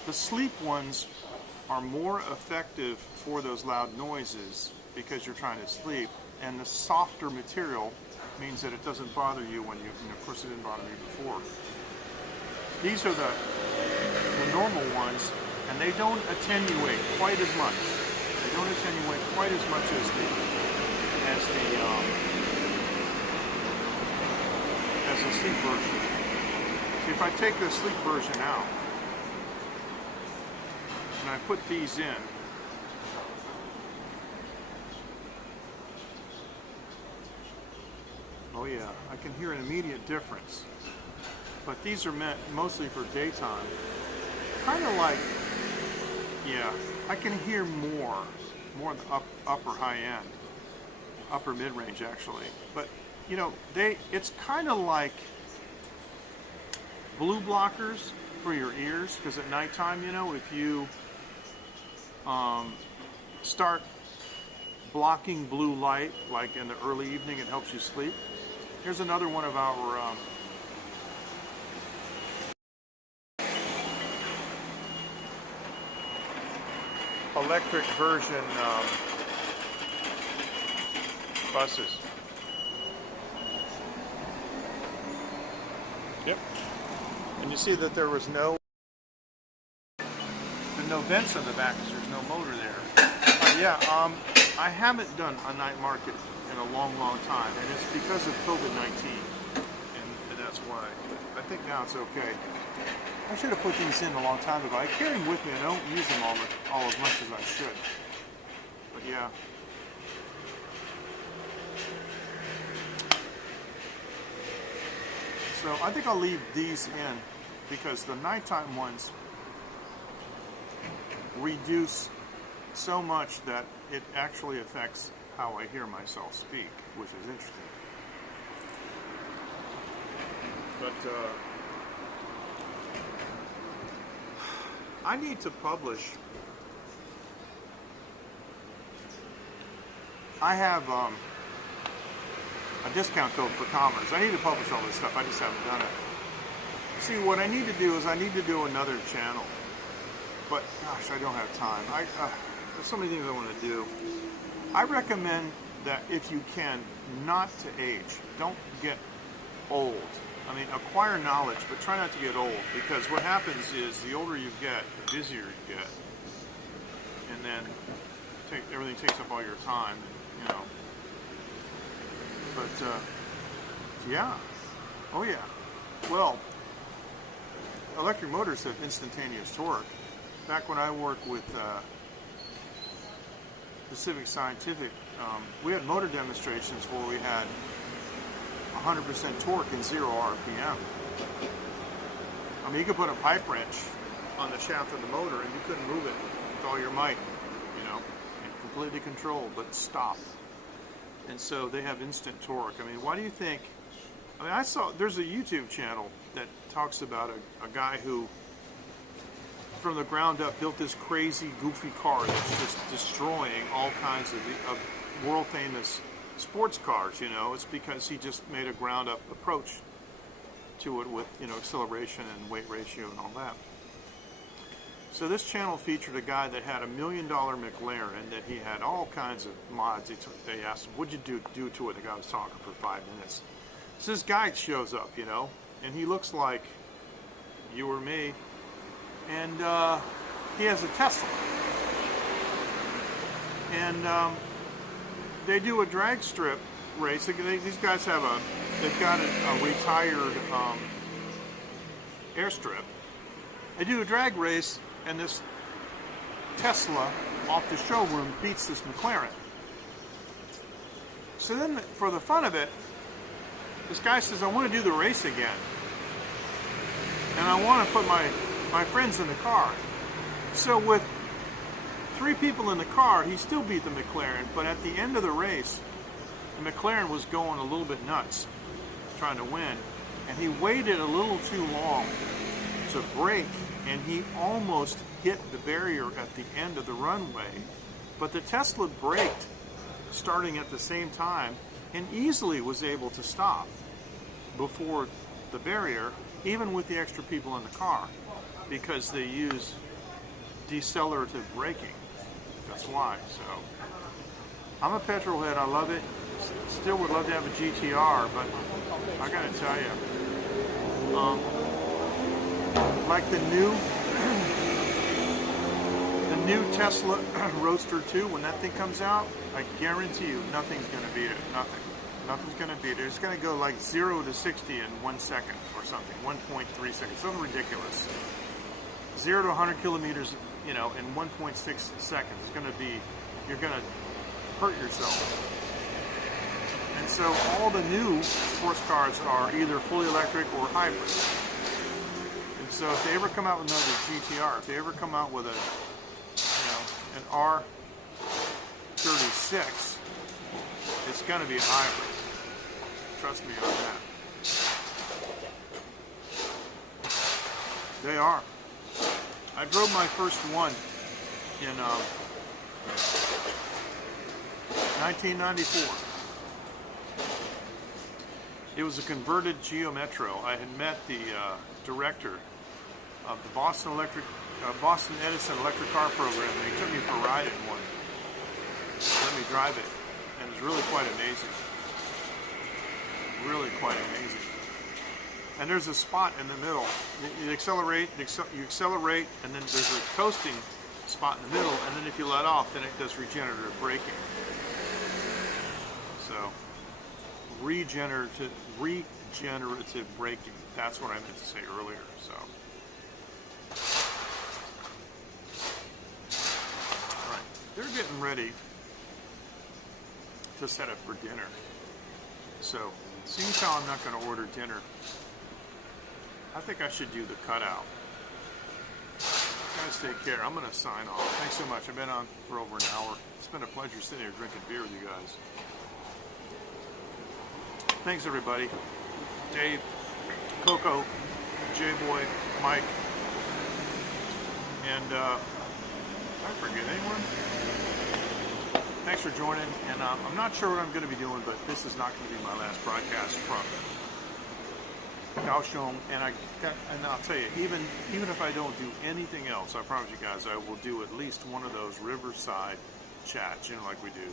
the sleep ones are more effective for those loud noises because you're trying to sleep, and the softer material means that it doesn't bother you when you of course it didn't bother me before. These are the normal ones, and they don't attenuate quite as much. They don't attenuate quite as much as the sleep version. See, if I take the sleep version out and I put these in, oh yeah, I can hear an immediate difference. But these are meant mostly for daytime. Kind of like, yeah, I can hear more the upper high end, upper mid-range actually. But you know, it's kind of like blue blockers for your ears, because at nighttime, you know, if you start blocking blue light, like in the early evening, it helps you sleep. Here's another one of our electric version buses. Yep. And you see that there was no vents in the back because there's no motor there. I haven't done a night market in a long time, and it's because of COVID-19, and that's why. I think now it's okay. I should have put these in a long time ago. I carry them with me. I don't use them all as much as I should. But yeah. So I think I'll leave these in because the nighttime ones reduce so much that it actually affects how I hear myself speak, which is interesting. But I need to publish. I have a discount code for commerce. I need to publish all this stuff. I just haven't done it. See, what I need to do is I need to do another channel. But gosh, I don't have time. There's so many things I want to do. I recommend that if you can, not to age. Don't get old. I mean, acquire knowledge, but try not to get old, because what happens is the older you get, the busier you get, and then everything takes up all your time, you know. But yeah, oh yeah. Well, electric motors have instantaneous torque. Back when I worked with Pacific Scientific, we had motor demonstrations where we had 100% torque in 0 RPM. I mean, you could put a pipe wrench on the shaft of the motor and you couldn't move it with all your might, you know, and completely controlled, but stop. And so they have instant torque. I mean, why do you think? I mean, there's a YouTube channel that talks about a guy who, from the ground up, built this crazy, goofy car that's just destroying all kinds of world famous sports cars. You know, it's because he just made a ground up approach to it with, you know, acceleration and weight ratio and all that. So this channel featured a guy that had $1 million McLaren that he had all kinds of mods. They asked him, "What'd you do to it?" The guy was talking for 5 minutes. So this guy shows up, you know, and he looks like you or me, and he has a Tesla. And they do a drag strip race. These guys have they've got a retired airstrip. They do a drag race, and this Tesla off the showroom beats this McLaren. So then, for the fun of it, this guy says, I want to do the race again. And I want to put my friends in the car. So with 3 people in the car, he still beat the McLaren, but at the end of the race, the McLaren was going a little bit nuts, trying to win, and he waited a little too long to brake, and he almost hit the barrier at the end of the runway. But the Tesla braked starting at the same time and easily was able to stop before the barrier, even with the extra people in the car, because they use decelerative braking. That's why. So I'm a petrol head. I love it. Still would love to have a GTR, but I gotta tell you, like the new Tesla Roadster 2, when that thing comes out, I guarantee you nothing's gonna beat it. Nothing's gonna beat it. It's gonna go like 0 to 60 in 1 second or something, 1.3 seconds, something ridiculous. 0 to 100 kilometers, in 1.6 seconds. It's gonna be, you're gonna hurt yourself. And so all the new sports cars are either fully electric or hybrid. And so if they ever come out with another GTR, if they ever come out with an R36, it's going to be a hybrid. Trust me on that. They are. I drove my first one in 1994. It was a converted Geo Metro. I had met the director of the Boston Edison electric car program, and he took me for a ride in one. Let me drive it, and it was really quite amazing. Really quite amazing. And there's a spot in the middle. You accelerate, and then there's a coasting spot in the middle, and then if you let off, then it does regenerative braking. So, regenerative braking. That's what I meant to say earlier. So, all right, they're getting ready to set up for dinner. So, seeing how I'm not going to order dinner, I think I should do the cutout. Guys, take care. I'm going to sign off. Thanks so much. I've been on for over an hour. It's been a pleasure sitting here drinking beer with you guys. Thanks, everybody. Dave, Coco, J-Boy, Mike, and I forget anyone. Thanks for joining, and I'm not sure what I'm going to be doing, but this is not going to be my last broadcast from Kaohsiung, and I'll tell you, even if I don't do anything else, I promise you guys, I will do at least one of those riverside chats, like we do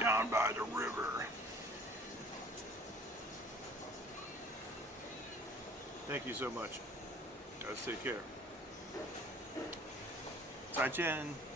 down by the river. Thank you so much. Guys, take care. 再见。